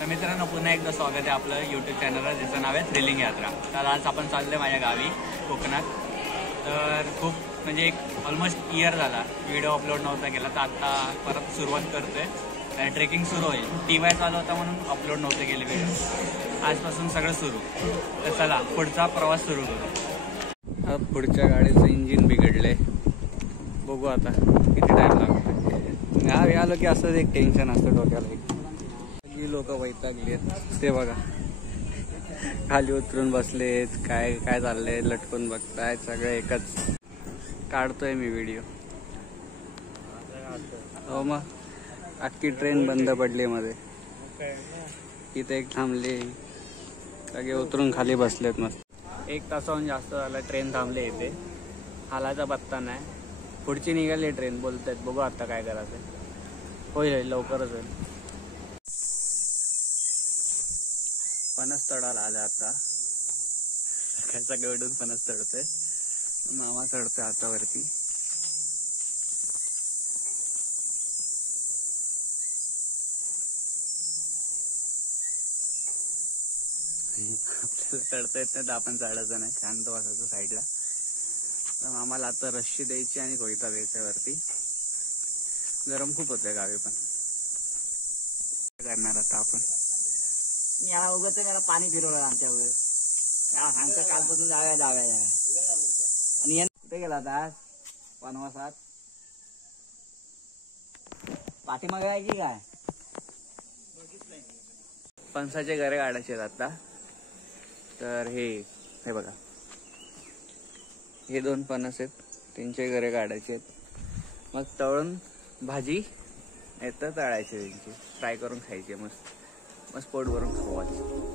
तर मित्रांनो पुन्हा एकदा स्वागत आहे आपलं यूट्यूब चॅनलवर, ज्याचं नाव आहे थ्रिलिंग यात्रा. तर आज आपण चाललो आहे माझ्या गावी कोकणात. तर खूप म्हणजे एक ऑलमोस्ट इयर झाला व्हिडिओ अपलोड नव्हता केला, तर आता परत सुरुवात करतोय. ट्रेकिंग सुरू होईल. TY चालू होता म्हणून अपलोड नव्हते केले व्हिडिओ. आजपासून सगळं सुरू. तर चला पुढचा प्रवास सुरू करू. पुढच्या गाडीचं इंजिन बिघडले, बघू आता किती टाइम लागतो. गावी आलो की असंच एक टेन्शन असतं डोक्याला. ही लोक वैतागलेत ते बघा, खाली उतरून बसलेत. काय काय चाललंय लटकून बघतायत सगळे. एकच काढतोय मी व्हिडिओ. हो मग अख्खी ट्रेन बंद पडली मध्ये. इथे एक थांबली, सगळे उतरून खाली बसलेत मस्त. 1 तासाहून जास्त झाला ट्रेन थांबली इथे. हालाचा पत्ता नाही. पुढची निघाली ट्रेन बोलतायत, बघू आता काय करायचं. होईल लवकरच होईल. फणस तोडायला आलं आता. सकाळचा गडून फणस तोडतोय. मामा चढतोय आता वरती. आपल्याला चढता येत नाही तर आपण चढायचं नाही, शांत बसायचं साईडला. तर आम्हाला आता रश्शी द्यायची आणि कोयता द्यायचा वरती. गरम खूप होतंय गावी. पण करणार आता आपण. याला उगत मला पाणी फिरवलं आमच्यावर. सांगतं कालपासून जाव्या आणि कुठे गेला आता वनवासात? पाठीमागे आहे की काय? फणसाचे घरे काढायचे आहेत आता. तर हे बघा, हे 2 फणस आहेत, त्यांचे घरे काढायचे आहेत. मग तळून भाजी येतं तळायचे, त्यांची फ्राय करून खायचे. मस्त मस्त पोट भरून खावायचे.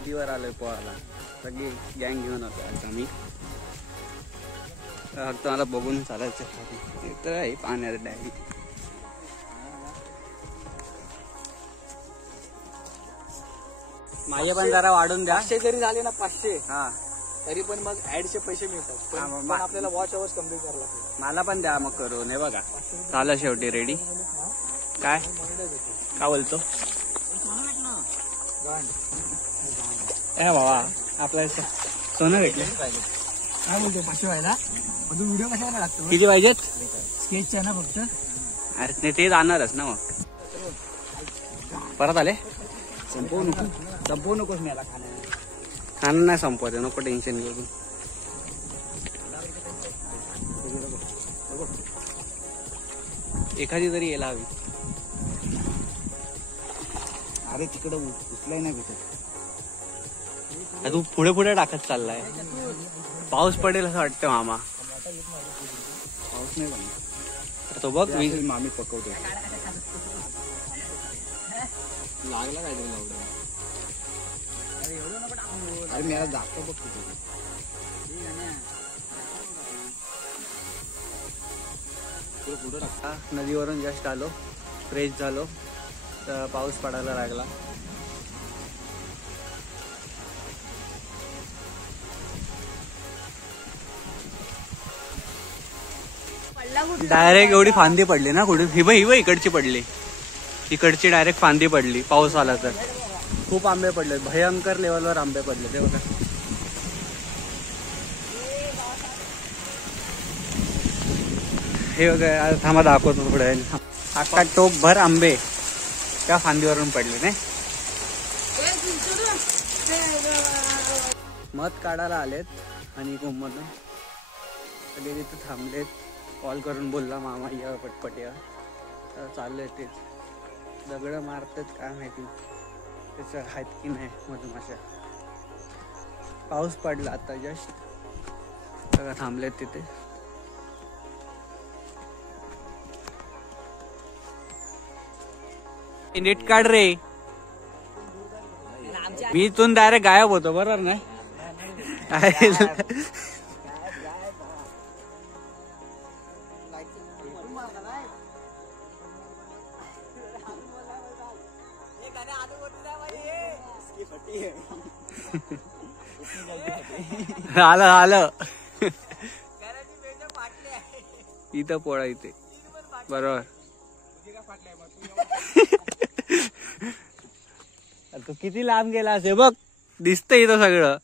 नदीवर आलोय पोहायला. सगळी गँग घेऊन आलो आता मी. फक्त मला बघून चालायचं. तर आहे पाण्यात डायरी. माझे पण जरा वाढून द्या. 500 जरी झाले ना 500, हा तरी पण मग ऍडचे पैसे मिळतात. पण आपल्याला वॉच अवर्स कम्प्लीट करायला लागतात. मला पण द्या मग करून. हे बघा झालं शेवटी रेडी. काय बोलतो बाबा, आपल्याला सोनं भेटलं. काय बोलतो 500 व्हायला? अजून व्हिडिओ कशाला लागतो? किती पाहिजेत? स्केचच्या ना फक्त. अरे ते जाणारच ना. मग परत आले. संपवू नकोस मला खाणं नाही संपवते, नको टेन्शन घेऊ. एखादी तरी यायला हवी. अरे तिकडे उचलाय नाही भेटत. तू पुढे पुढे टाकत चाललाय. पाऊस पडेल असं वाटतं मामा. पाऊस नाही तर तो बघ मामी पकवतो. लागला काय तरी लावलं. अरे मी दाखव बघ तिथे. नदीवरून जस्ट आलो, फ्रेश झालो, तर पाऊस पडायला लागला. डायरेक्ट एवढी फांदी पडली ना कुठे, हिब इकडची पडली, इकडची डायरेक्ट फांदी पडली पाऊस आला तर. खूप आंबे पडले, भयंकर लेवलवर आंबे पडले ते बघा. हे बघा, थांबा दाखवतो पुढे. अख्खा टोप भर आंबे त्या फांदीवरून पडले नाही. मध काढायला आलेत आणि मधून सगळे तिथे थांबलेत. कॉल करून बोलला मामा या पटपट या. तर चाललंय तेच, दगड मारतात काय माहिती त्याचं आहेत की नाही मधमाशा. पाऊस पडला आता जस्ट, सगळं थांबलेत तिथे. नीट काढ रे, मी इथून डायरेक्ट गायब होतो बरोबर ना. आलं आलं इथं पोळा इथे बरोबर. तू किती लांब गेला असे बघ, दिसतंय इथं सगळं.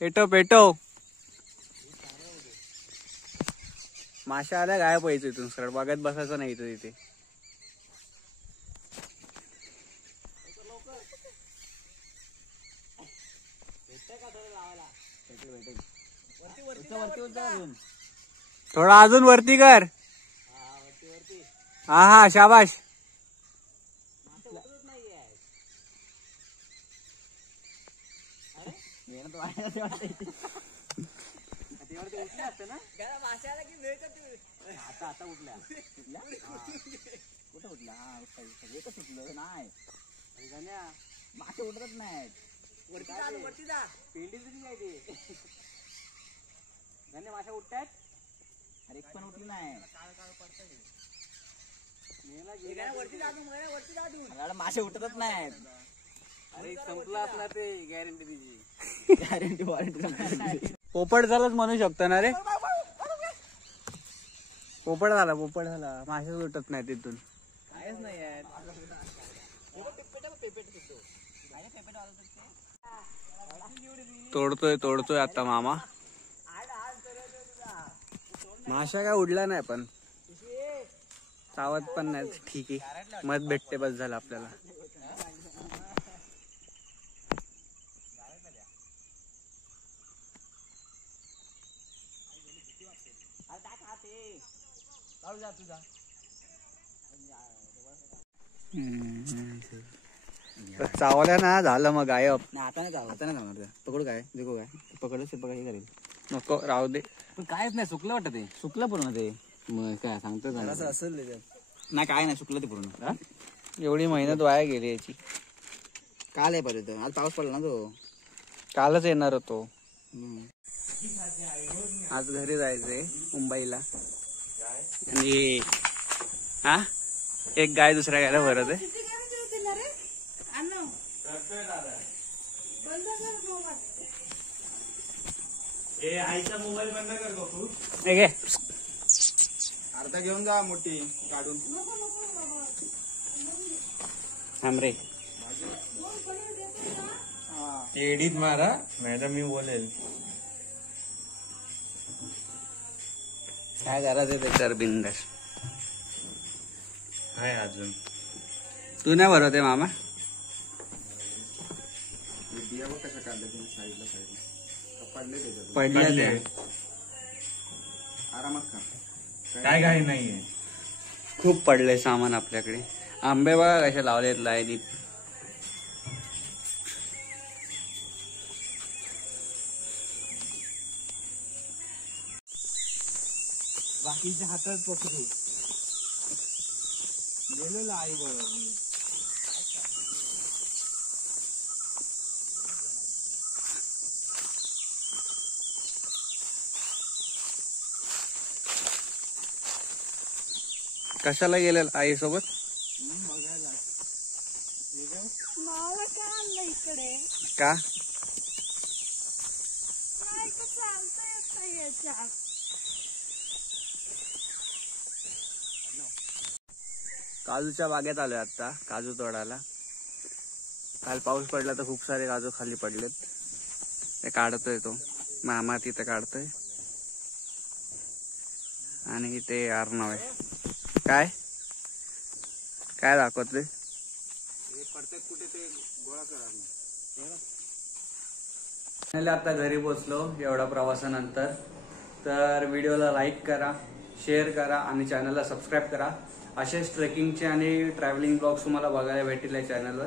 पेटो पेटो, माशा आल्या गायब व्हायचं इथून सरळ, बघत बसायचं नाही इथं तिथे. थोडा अजून वरती कर. हा हा शाबाश. आता उठल्या कुठं उठला, हा एकच उठलं नाही, मासे उठतच नाहीत. पेंडी तुझी काय ते धन्य माशा उठतायत. अरे एक पण उठली नाही, मासे उठतच नाहीत. अरे संपला असला ते गॅरंटी तिची, गॅरंटी वॉरंटी. पोपट झालंच म्हणू शकतो ना रे, पोपट झाला मासे उठत नाही तिथून, कायच नाही यार. तोडतोय आता मामा. माशा काय उडला नाही पण चावत पण नाही, ठीक आहे. मध भेटते बस झालं आपल्याला. चावल्या ना झालं मग गायब. आता नाही जाणार, पकडू काय देखो काय पकडच बघा, हे करेल नको राहू दे. पण कायच नाही सुकलं वाटत, ते सुकलं पूर्ण ते. मग काय सांगतो असेल नाही, काय नाही सुकलं ते पूर्ण. एवढी मेहनत वाया गेली याची. काल आहे परत, आज पाऊस पडला ना, तो कालच येणार होतो. आज घरी जायचंय मुंबईला. आणि हा एक गाय दुसऱ्या गायला भरत आहे. आईचा मोबाईल बंद कर बघू. अर्धा घेऊन जा मोठी काढून. थांबरे एडिट मारा मॅडम, मी बोलेल काय करायचं ते कर बिंदास. काय अजून तू नाही भरवते मामा. कसं काढलं साईडला पडले आरामात का, काय काय नाहीये. खूप पडले सामान आपल्याकडे. आंबे बघा कसे लावलेत लाईनीत. बाकीच्या हातात पकडू गेलेलं आई बरोबर. कशाला गेलेला आई सोबत. बघायला मला काय आणलं इकडे का नाही तर चालता येत नाही याच्यात. काजूच्या बागेत आलोय आता काजू तोडायला. काल पाऊस पडला तर खूप सारे काजू खाली पडलेत. ते काढतोय तो मामा तिथे काढतोय आणि ते अर्णव आहे. काय काय दाखवतोय पडते कुठे ते गोळा करा. आता घरी पोचलो एवढा प्रवासानंतर. तर व्हिडिओला लाईक करा, शेअर करा आणि चॅनलला सबस्क्राईब करा. असेच ट्रेकिंगचे आणि ट्रॅव्हलिंग ब्लॉग्स तुम्हाला बघायला भेटतील या चॅनलवर.